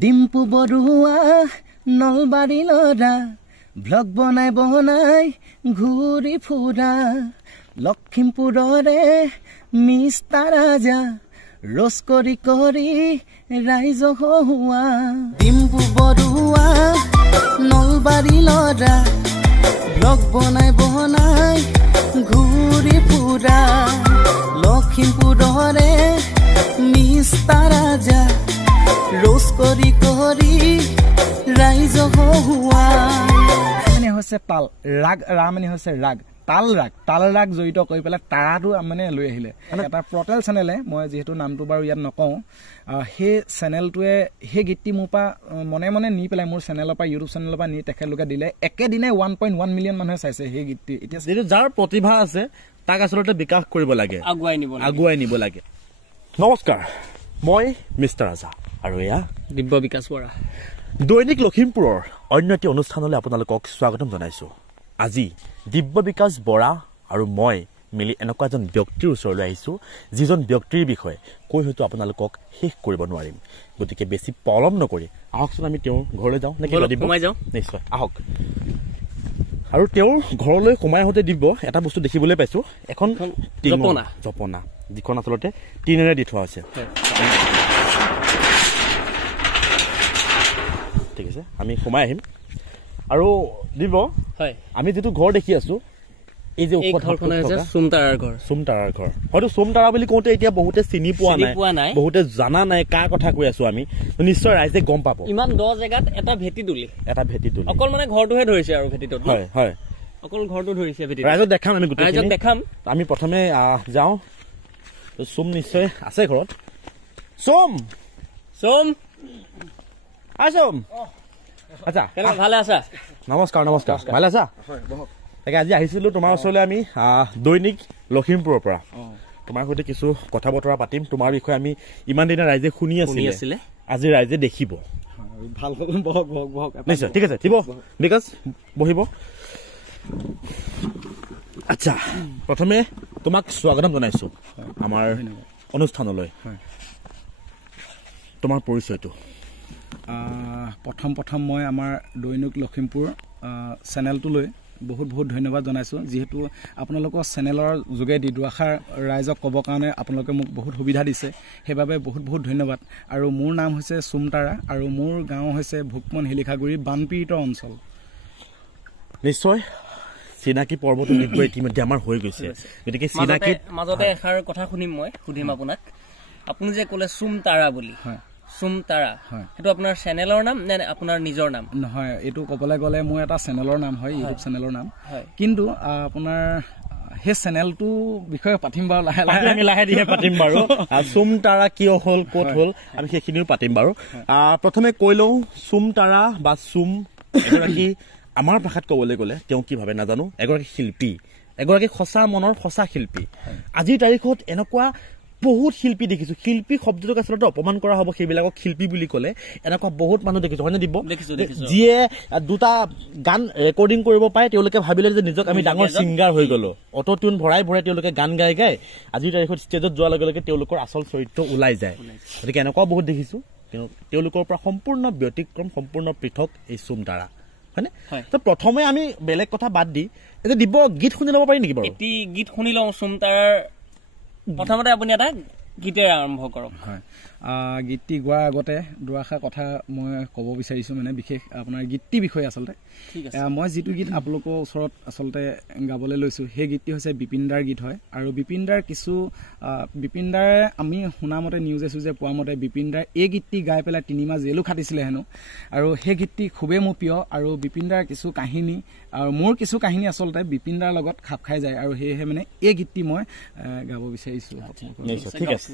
ডিম্পু বৰুৱা নলবাৰী ল'ৰা ব্লগ বনাই ঘূৰি ফুৰা লখিমপুৰৰে মিষ্টাৰ ৰাজা ৰস কৰি ৰাইজ হহুৱা ডিম্পু বৰুৱা নলবাৰী ল'ৰা ব্লগ বনাই ঘূৰি ফুৰা লখিমপুৰৰে মিষ্টাৰ ৰাজা ৰস কৰি ৰাইজ হহুৱা মানে হৈছে তাল ৰাগ ৰা মানে হৈছে ৰাগ তাল ৰাগ জড়িত কৰি পেলাই তাৰাটো মানে লৈ আহিলে এটা প্ৰটেল চেনেলে মই যিহেতু নামটো বাৰু ইয়াত নকওঁ সেই চেনেলটোৱে সেই গীতটি মোৰ পৰা মনে নি পেলাই মোৰ চেনেলৰ পৰা ইউটিউব চেনেলৰ পৰা নি তেখেতলোকে দিলে একেদিনে 1.1 মিলিয়ন মানুহে চাইছে সেই গীতটি এতিয়া যিটো যাৰ প্ৰতিভা আছে তাক আচলতে বিকাশ কৰিব লাগে আগুৱাই নিব লাগে নমস্কাৰ মই মিষ্টাৰ ৰাজা আৰু এয়া দিব্য বিকাশ বৰা দৈনিক লখিমপুৰৰ অন্য এটি অনুষ্ঠানলৈ আপোনালোকক স্বাগতম জনাইছো আজি দিব্য বিকাশ বৰা আৰু মই মিলি এনেকুৱা এজন ব্যক্তিৰ ওচৰলৈ আহিছো যিজন ব্যক্তিৰ বিষয়ে কৈ হয়তো আপোনালোকক শেষ কৰিব নোৱাৰিম গতিকে বেছি পলম নকৰি আহকচোন আমি তেওঁৰ ঘৰলৈ যাওঁ নেকি সোমাই যাওঁ নিশ্চয় আহক আৰু তেওঁৰ ঘৰলৈ সোমাই আহোঁতে দিব এটা বস্তু দেখিবলৈ পাইছো এখন জপনা যিখন আচলতে টিনেৰে দি থোৱা আছে ঠিক আছে আমি সোমাই আহিম আৰু দিব আমি যেটো ঘৰ দেখি আছো এই যে ঘৰখন আছে সুমতাৰাৰ ঘৰ হয়তো সুমতাৰা বুলি কওঁতে এতিয়া বহুতে চিনি পোৱা নাই বহুতে জানা নাই কাৰ কথা কৈ আছো আমি নিশ্চয় ৰাইজে গম পাব ইমান 10 জায়গাত এটা ভেটি তুলি অকল মানে ঘৰটোহে ধৰিছে আৰু ভেটিটোত হয় অকল ঘৰটো ধৰিছে ভেটি ৰাইজক দেখাম আমি গোটেই ৰাইজক দেখাম আমি প্ৰথমে যাওঁ সুম নিশ্চয় আছে ঘৰত সুম আচ্ছা ভালে আছা নমস্কাৰ ভালে আছা তাকে আজি আহিছিলো তোমাৰ ওচৰলৈ আমি দৈনিক লখিমপুৰৰ পৰা তোমাৰ সৈতে কিছু কথা বতৰা পাতিম তোমাৰ বিষয়ে আমি ইমান দিনে ৰাইজে শুনি আছিলে আজি ৰাইজে দেখিব ভাল নিশ্চয় ঠিক আছে দিব বিকাশ বহিব আচ্ছা প্ৰথমে তোমাক স্বাগতম জনাইছো আমাৰ অনুষ্ঠানলৈ তোমাৰ পৰিচয়টো প্ৰথম মই আমাৰ দৈনিক লখিমপুৰ চেনেলটোলৈ বহুত ধন্যবাদ জনাইছোঁ যিহেতু আপোনালোকৰ চেনেলৰ যোগেদি দুআষাৰ ৰাইজক ক'বৰ কাৰণে আপোনালোকে মোক বহুত সুবিধা দিছে সেইবাবে বহুত ধন্যবাদ আৰু মোৰ নাম হৈছে সুমতাৰা আৰু মোৰ গাঁও হৈছে ভোকমন শিলিখাগুৰি বানপীড়িত অঞ্চল নিশ্চয় চিনাকি পৰ্বটো নিশ্চয় ইতিমধ্যে আমাৰ হৈ গৈছে গতিকে চিনাকি মাজতে এষাৰ কথা সুধিম আপোনাক আপুনি যে ক'লে সুমতাৰা বুলি সুমতাৰা সেইটো আপোনাৰ চেনেলৰ নাম নে আপোনাৰ নিজৰ নাম নহয় এইটো ক'বলৈ গ'লে মোৰ এটা চেনেলৰ নাম হয় ইউটিউব চেনেলৰ নাম কিন্তু আপোনাৰ সেই চেনেলটো বিষয়ে পাতিম বাৰু লাহে ধীৰে পাতিম বাৰু সুমতাৰা কিয় হ'ল ক'ত হ'ল আমি সেইখিনিও পাতিম বাৰু প্ৰথমে কৈ লওঁ সুমতাৰা বা সুম এগৰাকী আমাৰ ভাষাত ক'বলৈ গ'লে তেওঁ কি ভাবে নাজানো এগৰাকী শিল্পী এগৰাকী সঁচা মনৰ সঁচা শিল্পী আজিৰ তাৰিখত এনেকুৱা বহুত শিল্পী দেখিছো শিল্পী শব্দটোক আচলতে অপমান কৰা হ'ব সেইবিলাকক শিল্পী বুলি ক'লে এনেকুৱা বহুত মানুহ দেখিছো হয়নে দিব যিয়ে দুটা গান ৰেকৰ্ডিং কৰিব পাৰে তেওঁলোকে ভাবিলে যে নিজক আমি ডাঙৰ ছিংগাৰ হৈ গ'লো অটো টিউন ভৰাই তেওঁলোকে গান গাই আজিৰ তাৰিখত ষ্টেজত যোৱাৰ লগে লগে তেওঁলোকৰ আচল চৰিত্ৰ ওলাই যায় গতিকে এনেকুৱাও বহুত দেখিছো তেওঁলোকৰ পৰা সম্পূৰ্ণ ব্যতিক্ৰম সম্পূৰ্ণ পৃথক এই সুমতাৰা হয়নে তো প্ৰথমে আমি বেলেগ কথা বাদ দি এতিয়া দিব গীত শুনি ল'ব পাৰি নেকি বাৰু এটি গীত শুনি লওঁ সুমতাৰাৰ প্ৰথমতে আপুনি এটা গীতেৰে আৰম্ভ কৰক গীতটি গোৱাৰ আগতে দুআষাৰ কথা মই ক'ব বিচাৰিছোঁ মানে বিশেষ আপোনাৰ গীতটি বিষয়ে আচলতে মই যিটো গীত আপোনালোকৰ ওচৰত আচলতে গাবলৈ লৈছোঁ সেই গীতটি হৈছে বিপিনদাৰ গীত হয় আৰু বিপিনদাৰে আমি শুনামতে নিউজে চুজে পোৱা মতে বিপিনদাৰ এই গীতটি গাই পেলাই 3 মাহ জেলো খাটিছিলে হেনো আৰু সেই গীতটি খুবেই মোৰ প্ৰিয় আৰু বিপিনদাৰ কিছু কাহিনী আৰু মোৰ কিছু কাহিনী আচলতে বিপিনদাৰ লগত খাপ খাই যায় আৰু সেয়েহে মানে এই গীতটি মই গাব বিচাৰিছোঁ ঠিক আছে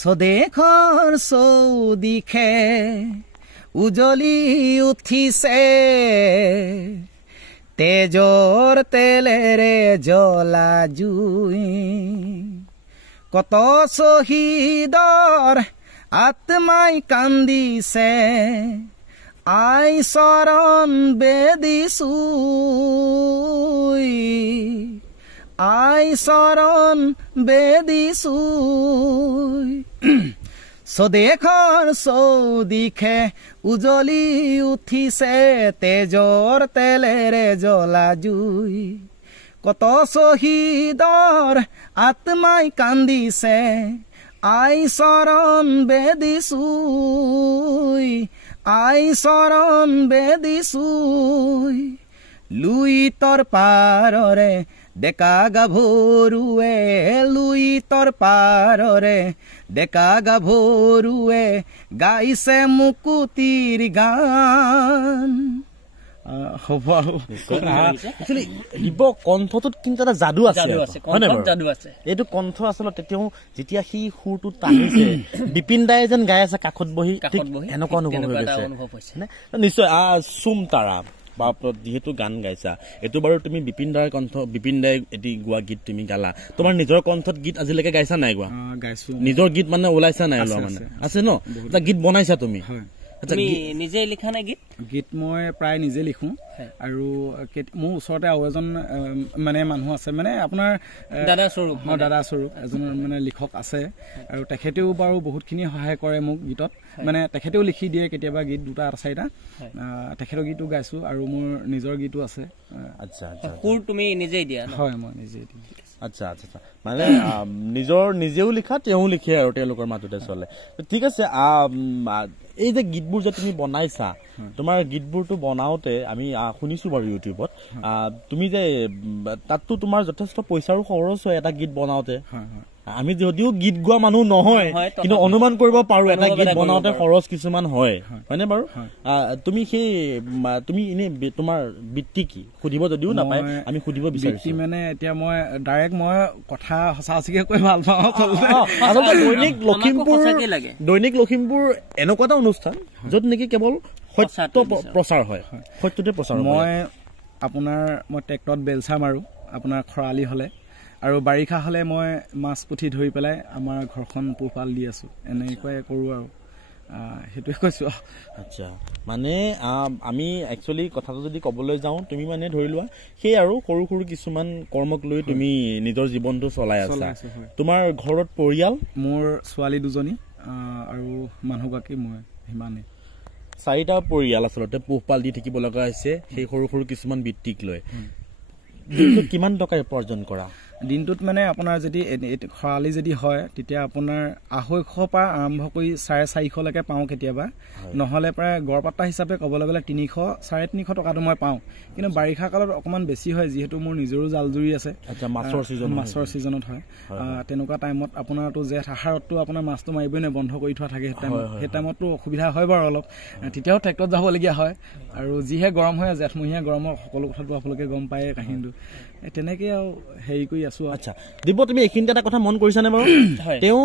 স্বদেশৰ চৌদিশে উজলি উঠিছে তেজৰ তেলেৰে জ্বলা জুই কত শ্বহীদৰ আত্মাই কান্দিছে আই চৰণ বেদিছো আই চৰণ বেদিছো স্বদেশৰ চৌদিশে উজলি উঠিছে তেজৰ তেলেৰে জ্বলা জুই কত শ্বহীদৰ আত্মাই কান্দিছে আই চৰণ বেদিছুই আই চৰণ বেদিছুই লুইতৰ পাৰৰে ডেকা গাভৰুৱে লুইতৰ পাৰৰে ডেকা গাভৰুৱে গাইছে মুকুতিৰ গান হ'ব আৰু দিব কণ্ঠটোত কিন্তু এটা যাদু আছে এইটো কণ্ঠ আচলতে তেওঁ যেতিয়া সি সুৰটো টানিছে বিপিন দাই যেন গাই আছে কাষত বহি এনেকুৱা অনুভৱ হৈছে নিশ্চয় চুম তাৰা বা যিহেতু গান গাইছা এইটো বাৰু তুমি বিপিন দাৰ কণ্ঠ বিপিন দাই এটি গোৱা গীত তুমি গালা তোমাৰ নিজৰ কণ্ঠত গীত আজিলৈকে গাইছা নাই গোৱা গাইছো নিজৰ গীত মানে ওলাইছা নাই ওলোৱা মানে আছে ন এটা গীত বনাইছা তুমি নিজে লিখা নাই গীত মই প্ৰায় নিজে লিখো আৰু মোৰ ওচৰতে আৰু এজন মানে মানুহ আছে মানে আপোনাৰ দাদা স্বৰূপ এজন মানে লিখক আছে আৰু তেখেতেও বাৰু বহুতখিনি সহায় কৰে মোক গীতত মানে তেখেতেও লিখি দিয়ে কেতিয়াবা গীত 2টা 4টা তেখেতৰ গীতো গাইছো আৰু মোৰ নিজৰ গীতো আছে আচ্ছা আচ্ছা সুৰ তুমি নিজেই দিয়া হয় মই নিজেই দিওঁ আচ্ছা আচ্ছা মানে নিজেও লিখা তেওঁ লিখে আৰু তেওঁলোকৰ মাজতে চলে ঠিক আছে এই যে গীতবোৰ যে তুমি বনাইছা তোমাৰ গীতবোৰটো বনাওতে আমি শুনিছো বাৰু ইউটিউবত তুমি যে তাততো তোমাৰ যথেষ্ট পইচাৰো খৰচ হয় এটা গীত বনাওতে আমি যদিও গীত গোৱা মানুহ নহয় কিন্তু অনুমান কৰিব পাৰো এটা গীত বনাওতে খৰচ কিছুমান হয় হয়নে বাৰু তুমি এনে তোমাৰ বৃত্তি কি সুধিব যদিও নাপায় আমি সুধিব বিচাৰিছো মানে এতিয়া মই ডাইৰেক্ট মই কথা সঁচাচিকে কৈ ভাল পাওঁ দৈনিক লখিমপুৰ এনেকুৱা এটা অনুষ্ঠান য'ত নেকি কেৱল সত্য প্ৰচাৰ হয় সত্যতে প্ৰচাৰ মই ট্ৰেক্টৰত বেলচা মাৰো আপোনাৰ খৰালি হলে আৰু বাৰিষা হলে মই মাছ পুঠি ধৰি পেলাই আমাৰ ঘৰখন পোহপাল দি আছো এনেকৈ কৰো আৰু হেতুৱে কৈছো আচ্ছা মানে আমি একচুয়ালি কথাটো যদি কবলৈ যাওঁ তুমি মানে ধৰি লোৱা সেই আৰু সৰু সৰু কিছুমান কৰ্মক লৈ তুমি নিজৰ জীৱনটো চলাই আছা তোমাৰ ঘৰত পৰিয়াল মোৰ ছোৱালী দুজনী আৰু মানুহগৰাকী মই হিমানে 4টা পৰিয়াল আচলতে পোহপাল দি থাকিব লগা হৈছে সেই সৰু সৰু কিছুমান বৃত্তিক লৈ কিমান টকা উপাৰ্জন কৰা দিনটোত মানে আপোনাৰ যদি খৰালি যদি হয় তেতিয়া আপোনাৰ 250 পৰা আৰম্ভ কৰি 450 লৈকে পাওঁ কেতিয়াবা নহলে প্ৰায় গড়পাত্তা হিচাপে ক'বলৈ গ'লে 300 350 টকাটো মই পাওঁ কিন্তু বাৰিষা কালত অকমান বেছি হয় যিহেতু মোৰ নিজৰো জালজুৰি আছে আচ্ছা মাছৰ সিজনত হয় তেনেকুৱা টাইমত আপোনাৰটো জেঠ আহাৰতটো আপোনাৰ মাছটো মাৰিবই নে বন্ধ কৰি থোৱা থাকে সেই টাইমতটো অসুবিধা হয় বাৰু অলপ তেতিয়াও ট্ৰেক্টৰত যাবলগীয়া হয় আৰু যিহে গৰম হয় জেঠমহীয়া গৰমৰ সকলো কথাটো আপোনালোকে গম পায় কাহিনীটো তেনেকে আৰু হেৰি কৰি আছো আচ্ছা দিব তুমি এইখিনিতে এটা কথা মন কৰিছানে বাৰু তেওঁ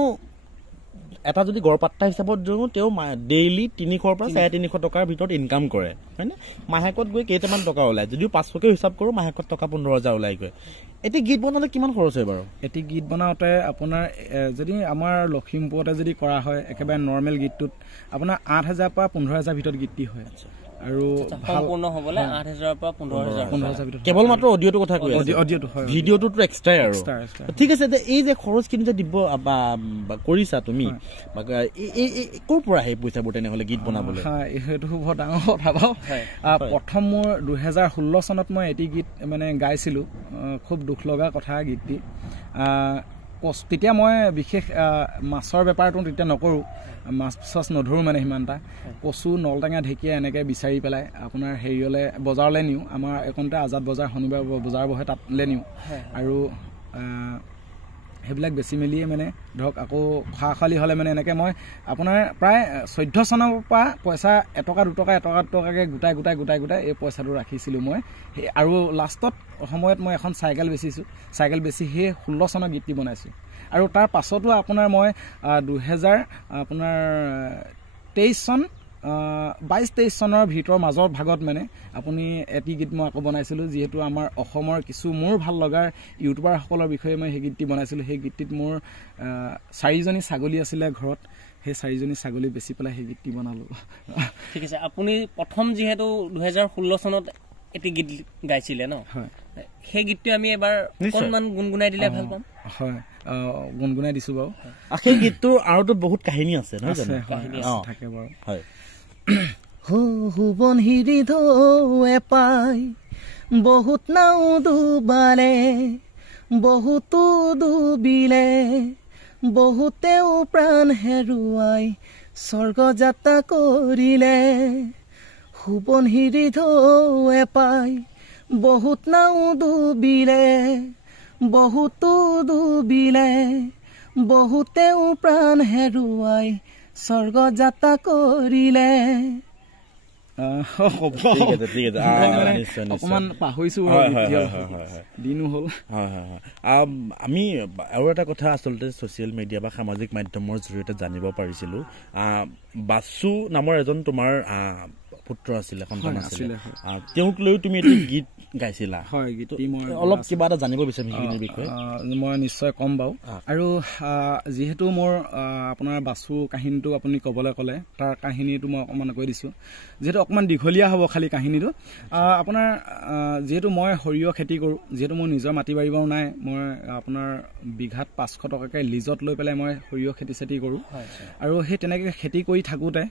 এটা যদি গড়পাত্তা হিচাপত দিওঁ তেওঁ ডেইলি 300 পৰা 350 টকাৰ ভিতৰত ইনকাম কৰে হয়নে মাহেকত গৈ কেইটামান টকা ওলায় যদিও 500কে হিচাপ কৰোঁ মাহেকত টকা 15,000 ওলাই গৈ এটি গীত বনালে কিমান খৰচ হয় বাৰু এটি গীত বনাওতে আপোনাৰ যদি আমাৰ লখিমপুৰতে যদি কৰা হয় একেবাৰে নৰ্মেল গীতটোত আপোনাৰ 8,000 পৰা 15,000 ভিতৰত গীতটি হয় আৰু সম্পূৰ্ণ হ'বলে 8,000 পৰা 15,000 ভিতৰত কেৱল মাত্ৰ অডিঅ'টো কথা কৈ আছে অডিঅ'টো হয় ভিডিঅ'টোতো এক্সট্ৰা আৰু ঠিক আছে এই যে খৰচ কিনি যে দিব কৰিছা তুমি ক'ৰ পৰা সেই পইচাবোৰ তেনেহ'লে গীত বনাবলৈ সেইটো বৰ ডাঙৰ কথা বাৰু প্ৰথম মোৰ 2016 চনত মই এটি গীত মানে গাইছিলোঁ খুব দুখ লগা কথা গীতটি তেতিয়া মই বিশেষ মাছৰ বেপাৰটো তেতিয়া নকৰোঁ মাছ চাছ নধৰোঁ মানে সিমানটা কচু নলটেঙা ঢেকীয়া এনেকৈ বিচাৰি পেলাই আপোনাৰ হেৰিয়লৈ বজাৰলৈ নিওঁ আমাৰ এইকণতে আজাদ বজাৰ শনিবাৰ বজাৰ বহে তাতলৈ নিওঁ আৰু সেইবিলাক বেছি মেলিয়ে মানে ধৰক আকৌ খা খালি হ'লে মানে এনেকৈ মই আপোনাৰ প্ৰায় 14 চনৰ পৰা পইচা 1 টকা 2 টকা 1 টকা 2 টকাকৈ গোটাই এই পইচাটো ৰাখিছিলোঁ মই আৰু লাষ্টত সময়ত মই এখন চাইকেল বেচিছোঁ চাইকেল বেচি সেই 16 চনৰ গীতটি বনাইছোঁ আৰু তাৰ পাছতো আপোনাৰ মই 2023 চন 22-23 চনৰ ভিতৰ মাজৰ ভাগত মানে আপুনি এটি গীত মই আকৌ বনাইছিলোঁ যিহেতু আমাৰ অসমৰ কিছু মোৰ ভাল লগাৰ ইউটিউবাৰসকলৰ বিষয়ে মই সেই গীতটি বনাইছিলোঁ সেই গীতটিত মোৰ 4জনী ছাগলী আছিলে ঘৰত সেই 4জনী ছাগলী বেচি পেলাই সেই গীতটি বনালোঁ ঠিক আছে আপুনি প্ৰথম যিহেতু 2016 চনত এটি গীত গাইছিলে ন হয় সেই গীতটো আমি এবাৰ অকণমান গুণগুণাই দিলে ভাল পাম হয় গুণগুণাই দিছো বাৰু সেই গীতটোৰ আৰুতো বহুত কাহিনী আছে নহয় জানো থাকে বাৰু হয় হুবন হিৰি ধৌৱে পাই বহুত নাও ডুবালে বহুতো ডুবিলে বহুতেও প্ৰাণ হেৰুৱাই স্বৰ্গ যাত্ৰা কৰিলে হুবন হিৰি ধৌৱে পাই বহুত নাও ডুবিলে বহুতো ডুবিলে বহুতেও প্ৰাণ হেৰুৱাই স্বৰ্গ যাত্ৰা কৰিলে অকমান পাহৰিছো দিনো হ'ল আমি আৰু এটা কথা আচলতে ছচিয়েল মিডিয়া বা সামাজিক মাধ্যমৰ জৰিয়তে জানিব পাৰিছিলো বাসু নামৰ এজন তোমাৰ পুত্ৰ আছিলে সন্তান আছিলে তেওঁক লৈ তুমি এটি গীত গাইছিলা হয় গীতটি মই অলপ কিবা এটা জানিব বিচাৰিম সেইখিনিৰ বিষয়ে মই নিশ্চয় কম বাৰু আৰু যিহেতু মোৰ আপোনাৰ বাসু কাহিনীটো আপুনি ক'বলৈ ক'লে তাৰ কাহিনীটো মই অকণমান কৈ দিছোঁ যিহেতু অকণমান দীঘলীয়া হ'ব খালি কাহিনীটো আপোনাৰ যিহেতু মই সৰিয়হ খেতি কৰোঁ যিহেতু মোৰ নিজৰ মাটি বাৰী বাৰু নাই মই আপোনাৰ বিঘাত 500 টকাকৈ লিজত লৈ পেলাই মই সৰিয়হ খেতি কৰোঁ আৰু সেই তেনেকৈ খেতি কৰি থাকোঁতে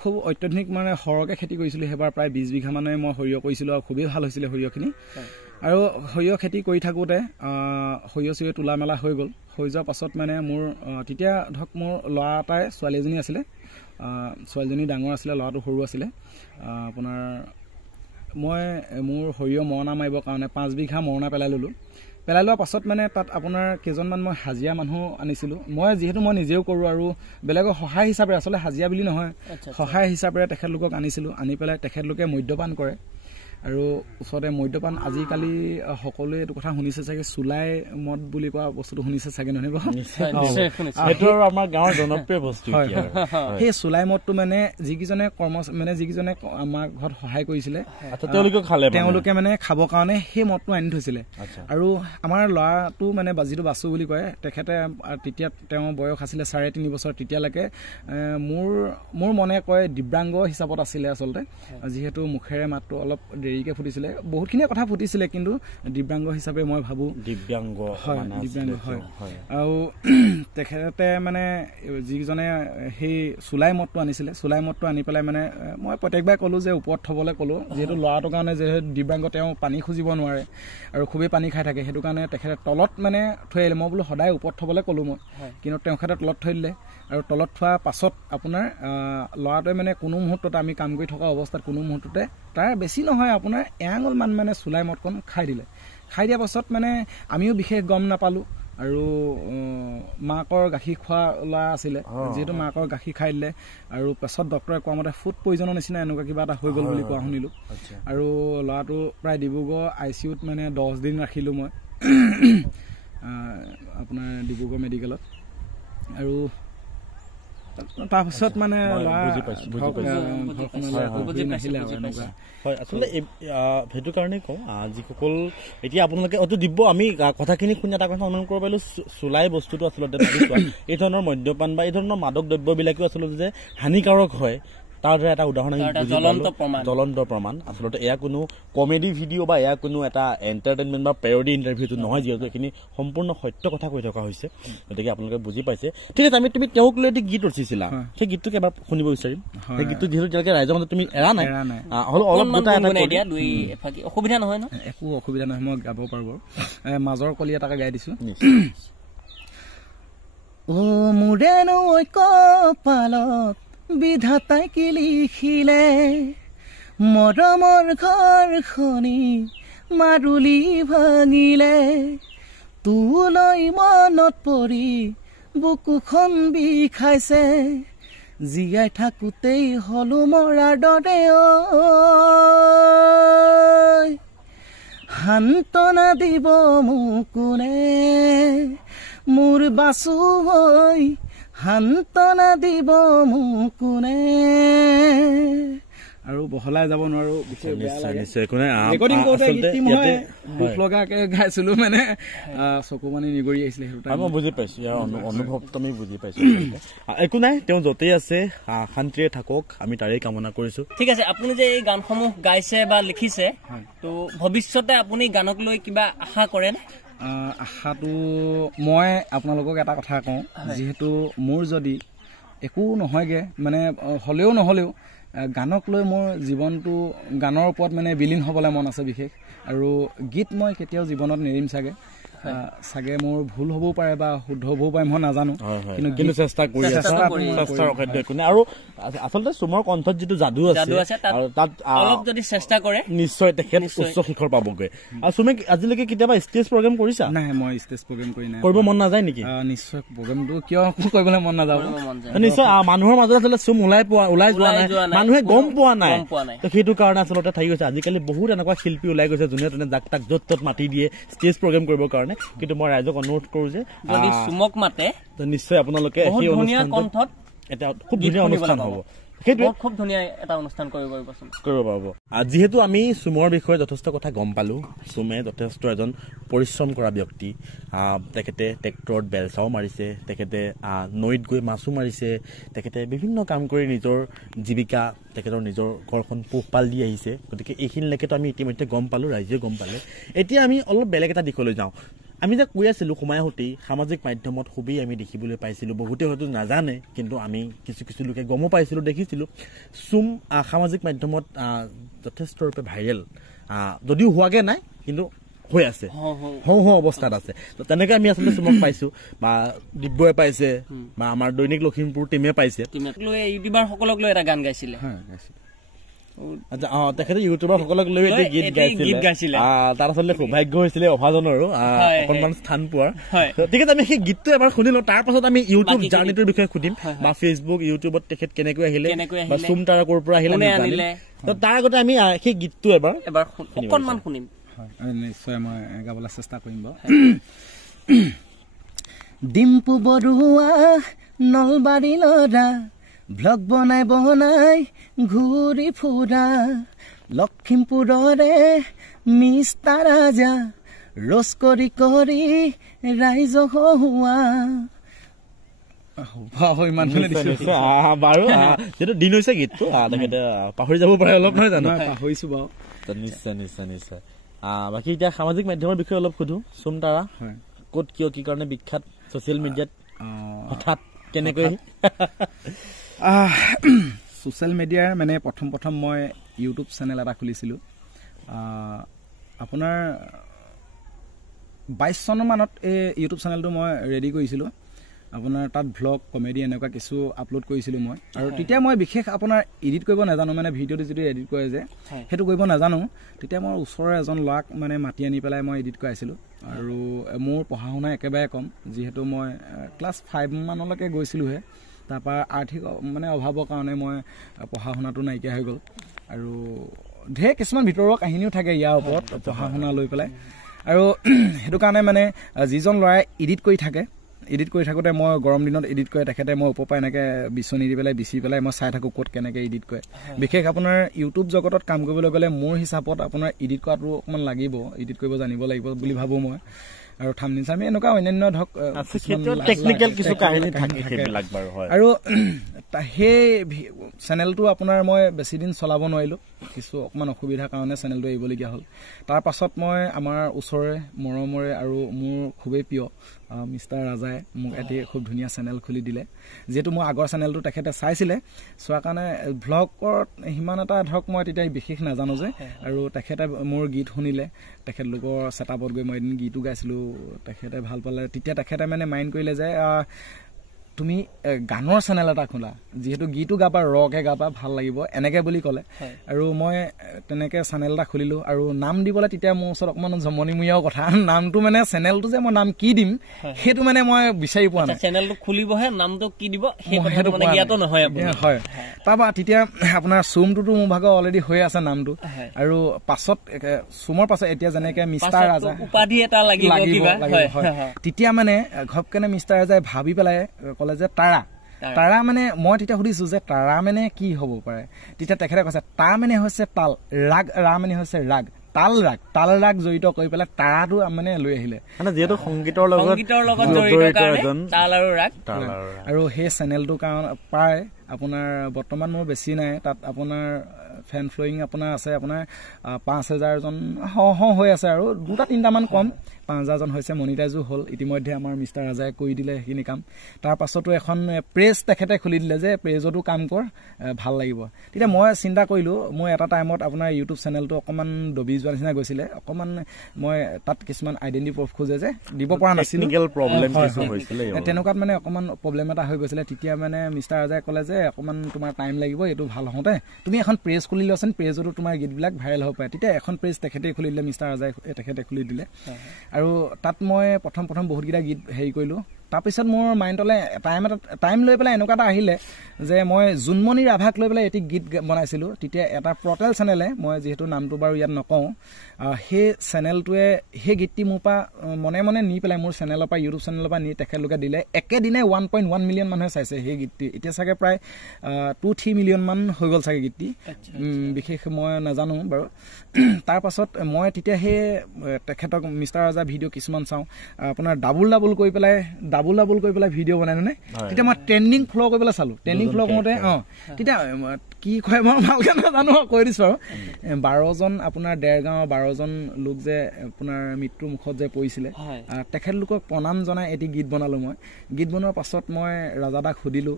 খুব অত্যাধুনিক মানে সৰহকৈ খেতি কৰিছিলোঁ সেইবাৰ প্ৰায় 20 বিঘা মানে মই সৰিয়হ কৰিছিলোঁ আৰু খুবেই ভাল হৈছিলে সৰিয়হখিনি আৰু সৰিয়হ খেতি কৰি থাকোঁতে সৰিয়হ চৰিয়হ তোলা মেলা হৈ গ'ল হৈ যোৱাৰ পাছত মানে মোৰ তেতিয়া ধৰক মোৰ ল'ৰা এটাই ছোৱালী এজনী আছিলে ছোৱালীজনী ডাঙৰ আছিলে ল'ৰাটো সৰু আছিলে আপোনাৰ মই মোৰ সৰিয়হ মৰণা মাৰিবৰ কাৰণে 5 বিঘা মৰণা পেলাই ল'লোঁ পেলাই লোৱাৰ পাছত মানে তাত আপোনাৰ কেইজনমান মই হাজিৰা মানুহ আনিছিলোঁ মই যিহেতু মই নিজেও কৰোঁ আৰু বেলেগৰ সহায় হিচাপে আচলতে হাজিৰা বুলি নহয় সহায় হিচাপে তেখেতলোকক আনিছিলোঁ আনি পেলাই তেখেতলোকে মদ্যপান কৰে আৰু ওচৰতে মদ্যপান আজিকালি সকলোৱে এইটো কথা শুনিছে চাগে চুলাই মদ বুলি কোৱা বস্তুটো শুনিছে চাগে নহয় বাৰু সেইটো আমাৰ গাঁৱৰ জনপ্ৰিয় বস্তু সেই চুলাই মদটো মানে যিকেইজনে যিকেইজনে আমাৰ ঘৰত সহায় কৰিছিলে তেওঁলোকে মানে খাবৰ কাৰণে সেই মদটো আনি থৈছিলে আৰু আমাৰ ল'ৰাটো মানে যিটো বাসু বুলি কয় তেখেতে তেতিয়া তেওঁ বয়স আছিলে 3.5 বছৰ তেতিয়ালৈকে মোৰ মনে কয় দিব্যাংগ হিচাপত আছিলে আচলতে যিহেতু মুখেৰে মাতটো অলপ দেৰিকে ফুটিছিলে বহুতখিনি কথা ফুটিছিলে কিন্তু দিব্যাংগ হিচাপে মই ভাবো দিব্যাংগ হয় আৰু তেখেতে মানে যিজনে সেই চুলাই মদটো আনিছিলে চুলাই মদটো আনি পেলাই মানে মই প্ৰত্যেকবাৰ ক'লো যে ওপৰত থবলৈ ক'লো যিহেতু ল'ৰাটোৰ কাৰণে যে দিব্যাংগ তেওঁ পানী খুজিব নোৱাৰে আৰু খুবেই পানী খাই থাকে সেইটো কাৰণে তেখেতে তলত মানে থৈ আহিলে মই বোলো সদায় ওপৰত থবলৈ ক'লো মই কিন্তু তেখেতে তলত থৈ দিলে আৰু তলত থোৱাৰ পাছত আপোনাৰ ল'ৰাটোৱে মানে কোনো মুহূৰ্তত আমি কাম কৰি থকা অৱস্থাত কোনো মুহূৰ্ততে তাৰ বেছি নহয় আপোনাৰ এআঙুলমান মানে চুলাই মদকণ খাই দিলে খাই দিয়াৰ পাছত মানে আমিও বিশেষ গম নাপালোঁ আৰু মাকৰ গাখীৰ খোৱা ল'ৰা আছিলে যিহেতু মাকৰ গাখীৰ খাই দিলে আৰু পাছত ডক্টৰে কোৱা মতে ফুড পয়জনৰ নিচিনা এনেকুৱা কিবা এটা হৈ গ'ল বুলি কোৱা শুনিলোঁ আৰু ল'ৰাটো প্ৰায় ডিব্ৰুগড় ICUত মানে 10 দিন ৰাখিলোঁ মই আপোনাৰ ডিব্ৰুগড় মেডিকেলত আৰু তাৰপিছত মানে হয় আচলতে সেইটো কাৰণেই কওঁ যিসকল এতিয়া আপোনালোকে অতি দিব আমি কথাখিনি শুনি এটা কথা অনুমান কৰিব পাৰিলোঁ চুলাই বস্তুটো আচলতে এই ধৰণৰ মদ্যপান বা এই ধৰণৰ মাদক দ্ৰব্যবিলাকেও আচলতে যে হানিকাৰক হয় তাৰ দৰে এটা উদাহৰণ জ্বলন্ত প্ৰমাণ আচলতে এয়া কোনো কমেডি ভিডিঅ' বা এয়া কোনো এটা এণ্টাৰটেইনমেণ্ট বা পেৰডি ইণ্টাৰভিউটো নহয় যিহেতু এইখিনি সম্পূৰ্ণ সত্য কথা কৈ থকা হৈছে গতিকে আপোনালোকে বুজি পাইছে ঠিক আছে তুমি তেওঁক লৈ এটি গীত ৰচিছিলা সেই গীতটোকে এবাৰ শুনিব বিচাৰিম সেই গীতটো যিহেতু এতিয়ালৈকে ৰাইজৰ মাজত তুমি এৰা নাই অলপ অসুবিধা নহয় ন একো অসুবিধা নহয় মই গাব পাৰোঁ মাজৰ কলি এটাকে গাই দিছোঁ মোৰে নৈ কপালত বিধাতাই কি লিখিলে মৰমৰ ঘৰখনি মাৰুলি ভাঙিলে তোলৈ মনত পৰি বুকুখন বিষাইছে জীয়াই থাকোঁতেই হলো মৰাৰ দৰে সান্তনা দিব মোক কোনে মোৰ বাসু হৈ সান্তনা দিব মোক কোনে আৰু বহলাই যাব নোৱাৰো বিশেষ বেয়া লাগে নিশ্চয় একো নাই ৰেকৰ্ডিং কৰোতে গীতটি মই দুখ লগাকে গাইছিলো মানে চকু মানে নিগৰি আহিছিলে সেইটো মই বুজি পাইছো ইয়াৰ অনুভৱটো আমি বুজি পাইছো একো নাই তেওঁ য'তেই আছে শান্তিৰে থাকক আমি তাৰেই কামনা কৰিছো ঠিক আছে আপুনি যে এই গানসমূহ গাইছে বা লিখিছে তো ভৱিষ্যতে আপুনি গানক লৈ কিবা আশা কৰে নে আশাটো মই আপোনালোকক এটা কথা কওঁ যিহেতু মোৰ যদি একো নহয়গে মানে হলেও নহলেও গানক লৈ মোৰ জীৱনটো গানৰ ওপৰত মানে বিলীন হ'বলৈ মন আছে বিশেষ আৰু গীত মই কেতিয়াও জীৱনত নেৰিম চাগে মোৰ ভুল হ'বও পাৰে বা শুদ্ধ হ'বও পাৰে মই নাজানো কিন্তু চেষ্টা কৰি আছো আৰু আচলতে চুমৰ কণ্ঠত যিটো যাদু আছে তাত অলপ যদি চেষ্টা কৰে নিশ্চয় তেখেত উচ্চ শিখৰ পাবগৈ আৰু চুমে আজিলৈকে কেতিয়াবা ষ্টেজ প্ৰগ্ৰেম কৰিছা নাই মই ষ্টেজ প্ৰগ্ৰেম কৰি নাই কৰিব মন নাযায় নেকি নিশ্চয় প্ৰগ্ৰেমটো কিয় কৰিবলৈ মন নাযাব নিশ্চয় মানুহৰ মাজত আচলতে চুম ওলাই যোৱা নাই মানুহে গম পোৱা নাই সেইটো কাৰণে আচলতে থাকি গৈছে আজিকালি বহুত এনেকুৱা শিল্পী ওলাই গৈছে যোনে তোনে যাক তাক য'ত ত'ত মাতি দিয়ে ষ্টেজ প্ৰগ্ৰেম কৰিবৰ কাৰণে কিন্তু মই ৰাইজক অনুৰোধ কৰো যে যদি চুমক মাতে নিশ্চয় আপোনালোকে সেই অনুষ্ঠানটোত এটা খুব ধুনীয়া অনুষ্ঠান হ'ব সেইটো খুব ধুনীয়া এটা অনুষ্ঠান কৰিব পাৰিব যিহেতু আমি চুমৰ বিষয়ে যথেষ্ট কথা গম পালো চুমে যথেষ্ট এজন পৰিশ্ৰম কৰা ব্যক্তি তেখেতে ট্ৰেক্টৰত বেলচাও মাৰিছে তেখেতে নৈত গৈ মাছো মাৰিছে তেখেতে বিভিন্ন কাম কৰি নিজৰ জীৱিকা তেখেতৰ নিজৰ ঘৰখন পোহপাল দি আহিছে গতিকে এইখিনিলৈকেতো আমি ইতিমধ্যে গম পালো ৰাইজে গম পালে এতিয়া আমি অলপ বেলেগ এটা দিশলৈ যাওঁ আমি যে কৈ আছিলো সোমাই আহোঁতেই সামাজিক মাধ্যমত খুবেই আমি দেখিবলৈ পাইছিলোঁ বহুতে হয়তো নাজানে কিন্তু আমি কিছু লোকে গমো পাইছিলোঁ দেখিছিলোঁ চুম সামাজিক মাধ্যমত যথেষ্টৰূপে ভাইৰেল যদিও হোৱাগে নাই কিন্তু হৈ আছে হওঁ অৱস্থাত আছে তো তেনেকৈ আমি আচলতে চুমক পাইছোঁ বা দিব্যই পাইছে বা আমাৰ দৈনিক লখিমপুৰ টিমে পাইছে ইউটিউবাৰসকলক লৈ এটা গান গাইছিলে আচ্ছা তেখেতে ইউটিউবাৰ সকলক লৈ গীত গাইছিলে তাৰ আচলতে সৌভাগ্য হৈছিলে অভাজনৰো অকণমান স্থান পোৱাৰ ঠিক আছে আমি সেই গীতটো এবাৰ শুনিলো তাৰ পাছত আমি ইউটিউব জাৰ্ণিটোৰ বিষয়ে সুধিম বা ফেচবুক ইউটিউবত তেখেত কেনেকৈ আহিলে বা চুম তাৰা ক'ৰ পৰা আহিলে তাৰ আগতে আমি সেই গীতটো এবাৰ অকণমান শুনিম নিশ্চয় মই গাবলৈ চেষ্টা কৰিম বাৰু ডিম্পু বৰুৱা নলবাৰী ল'ৰা ব্লগ বনাই ঘূৰি ফুৰা লখিমপুৰৰে মিষ্টাৰ ৰাজা ৰচ কৰি ৰাইজক হোৱা বাৰু যিটো দিন হৈছে গীতটো তেখেতে পাহৰি যাব পাৰে অলপ নহয় জানো পাহৰিছো বাৰু নিশ্চয় বাকী এতিয়া সামাজিক মাধ্যমৰ বিষয়ে অলপ সোধো চুম তাৰা ক'ত কিয় কি কাৰণে বিখ্যাত ছচিয়েল মিডিয়াত হঠাৎ কেনেকৈ ছ'চিয়েল মিডিয়াৰ মানে প্ৰথম মই ইউটিউব চেনেল এটা খুলিছিলোঁ আপোনাৰ 22 চনমানত এই ইউটিউব চেনেলটো মই ৰেডি কৰিছিলোঁ আপোনাৰ তাত ভ্লগ কমেডি এনেকুৱা কিছু আপলোড কৰিছিলোঁ মই আৰু তেতিয়া মই বিশেষ আপোনাৰ এডিট কৰিব নাজানো মানে ভিডিঅ'টো যিটো এডিট কৰে যে সেইটো কৰিব নাজানো তেতিয়া মই ওচৰৰ এজন ল'ৰাক মানে মাতি আনি পেলাই মই এডিট কৰাইছিলোঁ আৰু মোৰ পঢ়া শুনা একেবাৰে কম যিহেতু মই ক্লাছ 5 মানলৈকে গৈছিলোঁহে তাৰপৰা আৰ্থিক মানে অভাৱৰ কাৰণে মই পঢ়া শুনাটো নাইকিয়া হৈ গ'ল আৰু ঢেৰ কিছুমান ভিতৰুৱা কাহিনীও থাকে ইয়াৰ ওপৰত পঢ়া শুনা লৈ পেলাই আৰু সেইটো কাৰণে মানে যিজন ল'ৰাই এডিট কৰি থাকোঁতে মই গৰম দিনত এডিট কৰে তেখেতে মই ওপৰ পৰা এনেকৈ বিচনি দি পেলাই বিচি পেলাই মই চাই থাকোঁ ক'ত কেনেকৈ এডিট কৰে বিশেষ আপোনাৰ ইউটিউব জগতত কাম কৰিবলৈ গ'লে মোৰ হিচাপত আপোনাৰ এডিট কৰাটো অকণমান লাগিব এডিট কৰিব জানিব লাগিব বুলি ভাবোঁ মই আৰু থাম্বনেইল আমি এনেকুৱা অন্যান্য ধৰক টেকনিকেল কিছু কাহিনী থাকে সেইবিলাক বাৰু হয় আৰু সেই চেনেলটো আপোনাৰ মই বেছি দিন চলাব নোৱাৰিলোঁ কিছু অকণমান অসুবিধাৰ কাৰণে চেনেলটো এৰিবলগীয়া হ'ল তাৰ পাছত মই আমাৰ ওচৰৰে মৰমৰে আৰু মোৰ খুবেই প্ৰিয় মিষ্টাৰ ৰাজাই মোক এটি খুব ধুনীয়া চেনেল খুলি দিলে যিহেতু মোৰ আগৰ চেনেলটো তেখেতে চাইছিলে চোৱাৰ কাৰণে ভ্লগত সিমান এটা ধৰক মই তেতিয়া বিশেষ নাজানো যে আৰু তেখেতে মোৰ গীত শুনিলে তেখেতলোকৰ ছেটআপত গৈ মই এদিন গীতো গাইছিলোঁ তেখেতে ভাল পালে তেতিয়া তেখেতে মানে মাইণ্ড কৰিলে যে তুমি গানৰ চেনেল এটা খোলা যিহেতু গীতো গাবা ৰকে গাবা ভাল লাগিব এনেকৈ বুলি ক'লে আৰু মই তেনেকৈ চেনেল এটা খুলিলোঁ আৰু নাম দিবলৈ তেতিয়া মোৰ ওচৰত অকণমান জমনিমূৰীয়াও কথা নামটো মানে চেনেলটো যে মই নাম কি দিম সেইটো মানে মই বিচাৰি পোৱা নাই চেনেলটো খুলিবহে নামটো কি দিব সেইটো মানে জ্ঞাত নহয় হয় তাৰপৰা তেতিয়া আপোনাৰ চুমটোতো মোৰ ভাগৰ অলৰেডি হৈ আছে নামটো আৰু পাছত চুমৰ পাছত এতিয়া যেনেকৈ মিষ্টাৰ ৰাজা উপাধি এটা লাগিব তেতিয়া মানে ঘপকেনে মিষ্টাৰ ৰাজাই ভাবি পেলাই ক'লে যে তাৰা তাৰা মানে মই তেতিয়া সুধিছো যে তাৰা মানে কি হ'ব পাৰে তেতিয়া তেখেতে কৈছে তা মানে হৈছে তাল ৰাগ ৰা মানে হৈছে ৰাগ তাল ৰাগ জড়িত কৰি পেলাই তাৰাটো মানে লৈ আহিলে মানে যিহেতু সংগীতৰ লগত জড়িত কাৰণে তাল আৰু ৰাগ আৰু সেই চেনেলটো কাৰণ প্ৰায় আপোনাৰ বৰ্তমান মোৰ বেছি নাই তাত আপোনাৰ ফেন ফ্লয়িং আপোনাৰ আছে আপোনাৰ 5,000 জন হৈ আছে আৰু 2-3টা মান কম 5,000 জন হৈছে মনিটাইজো হ'ল ইতিমধ্যে আমাৰ মিষ্টাৰ ৰাজাই কৰি দিলে সেইখিনি কাম তাৰ পাছতো এখন প্ৰেছ তেখেতে খুলি দিলে যে প্ৰেজতো কাম কৰ ভাল লাগিব তেতিয়া মই চিন্তা কৰিলোঁ মই এটা টাইমত আপোনাৰ ইউটিউব চেনেলটো অকণমান দবি যোৱাৰ নিচিনা গৈছিলে অকণমান মই তাত কিছুমান আইডেণ্টি প্ৰুফ খোজে যে দিব পৰা নাছিলোঁ তেনেকুৱাত মানে অকণমান প্ৰব্লেম এটা হৈ গৈছিলে তেতিয়া মানে মিষ্টাৰ ৰাজাই ক'লে যে অকণমান তোমাৰ টাইম লাগিব এইটো ভাল হওঁতে তুমি এখন প্ৰেছ খুলি লোৱাচোন প্ৰেজতো তোমাৰ গীতবিলাক ভাইৰেল হ'ব পাৰে তেতিয়া এখন প্ৰেজ তেখেতেই খুলি দিলে মিষ্টাৰ ৰাজাই তেখেতে খুলি দিলে আৰু তাত মই প্ৰথম বহুতকেইটা গীত হেৰি কৰিলোঁ তাৰপিছত মোৰ মাইণ্ডলৈ টাইম লৈ পেলাই এনেকুৱা এটা আহিলে যে মই জোনমণি ৰাভাক লৈ পেলাই এটি গীত বনাইছিলোঁ তেতিয়া এটা পৰ্টেল চেনেলে মই যিহেতু নামটো বাৰু ইয়াত নকওঁ সেই চেনেলটোৱে সেই গীতটি মোৰ পৰা মনে নি পেলাই মোৰ চেনেলৰ পৰা ইউটিউব চেনেলৰ পৰা নি তেখেতলোকে দিলে একেদিনে 1.1 মিলিয়ন মানুহে চাইছে সেই গীতটি এতিয়া চাগে প্ৰায় 2-3 মিলিয়ন মান হৈ গ'ল চাগে গীতটি বিশেষ মই নাজানো বাৰু তাৰ পাছত মই তেতিয়া সেই তেখেতক মিষ্টাৰ ৰাজা ভিডিঅ' কিছুমান চাওঁ আপোনাৰ ডাবুল কৰি পেলাই ভিডিঅ' বনাই নে তেতিয়া মই ট্ৰেণ্ডিং ফ্ল' কৰি পেলাই চালোঁ ট্ৰেণ্ডিং ফ্ল' কৰোঁতে তেতিয়া কি কয় মই ভালকৈ নাজানো কৈ দিছোঁ আৰু 12 জন আপোনাৰ দেৰগাঁৱৰ 12 জন লোক যে আপোনাৰ মৃত্যুৰ মুখত যে পৰিছিলে তেখেতলোকক প্ৰণাম জনাই এটি গীত বনালোঁ মই গীত বনোৱাৰ পাছত মই ৰাজাদাক সুধিলোঁ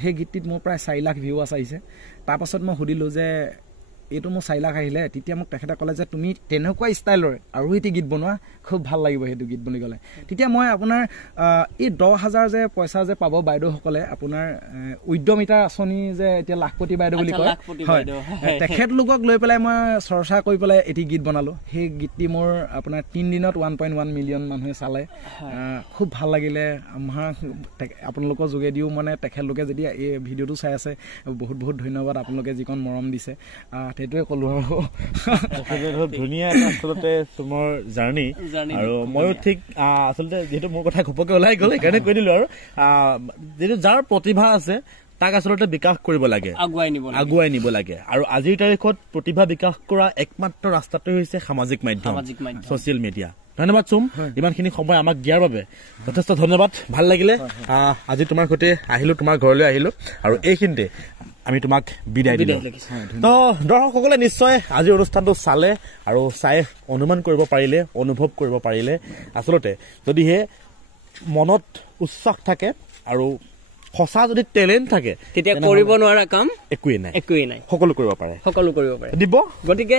সেই গীতটিত মোৰ প্ৰায় 4 লাখ ভিউৱাৰ্ছ আহিছে তাৰপাছত মই সুধিলোঁ যে এইটো মোৰ 4 লাখ আহিলে তেতিয়া মোক তেখেতে ক'লে যে তুমি তেনেকুৱা ষ্টাইলৰ আৰু এটি গীত বনোৱা খুব ভাল লাগিব সেইটো গীত বুলি ক'লে তেতিয়া মই আপোনাৰ এই 10,000 যে পইচা যে পাব বাইদেউসকলে আপোনাৰ উদ্যমিতা আঁচনি যে এতিয়া লাখপতি বাইদেউ বুলি কয় হয় তেখেতলোকক লৈ পেলাই মই চৰ্চা কৰি পেলাই এটি গীত বনালোঁ সেই গীতটি মোৰ আপোনাৰ 3 দিনত 1.1 মিলিয়ন মানুহে চালে খুব ভাল লাগিলে আমাৰ আপোনালোকৰ যোগেদিও মানে তেখেতলোকে যদি এই ভিডিঅ'টো চাই আছে বহুত ধন্যবাদ আপোনালোকে যিকণ মৰম দিছে সেইটোৱে ক'লো আৰু ধুনীয়া এটা আচলতে তোমাৰ জাৰ্ণি আৰু ময়ো ঠিক আচলতে যিহেতু মোৰ কথা ঘপকে ওলাই গ'ল সেইকাৰণে কৈ দিলোঁ আৰু যিহেতু যাৰ প্ৰতিভা আছে তাক আচলতে বিকাশ কৰিব লাগে আগুৱাই নিব লাগে আৰু আজিৰ তাৰিখত প্ৰতিভা বিকাশ কৰা একমাত্ৰ ৰাস্তাটোৱে হৈছে সামাজিক মাধ্যম ছ'চিয়েল মিডিয়া ধন্যবাদ চুম ইমানখিনি সময় আমাক দিয়াৰ বাবে যথেষ্ট ধন্যবাদ ভাল লাগিলে আজি তোমাৰ সৈতে আহিলোঁ তোমাৰ ঘৰলৈ আহিলোঁ আৰু এইখিনিতে আমি তোমাক বিদায় দিলোঁ তো দৰ্শকসকলে নিশ্চয় আজিৰ অনুষ্ঠানটো চালে আৰু চাই অনুমান কৰিব পাৰিলে অনুভৱ কৰিব পাৰিলে আচলতে যদিহে মনত উৎসাহ থাকে আৰু সঁচা যদি টেলেণ্ট থাকে তেতিয়া কৰিব নোৱাৰা কাম একোৱেই নাই সকলো কৰিব পাৰে দিব গতিকে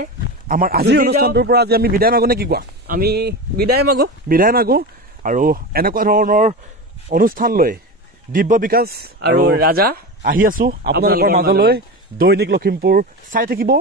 আমাৰ আজিৰ অনুষ্ঠানটোৰ পৰা আজি আমি বিদায় মাগো নে কি কোৱা আমি বিদায় মাগো আৰু এনেকুৱা ধৰণৰ অনুষ্ঠান লৈ দিব্য বিকাশ আৰু ৰাজা আহি আছো আপোনালোকৰ মাজলৈ দৈনিক লখিমপুৰ চাই থাকিব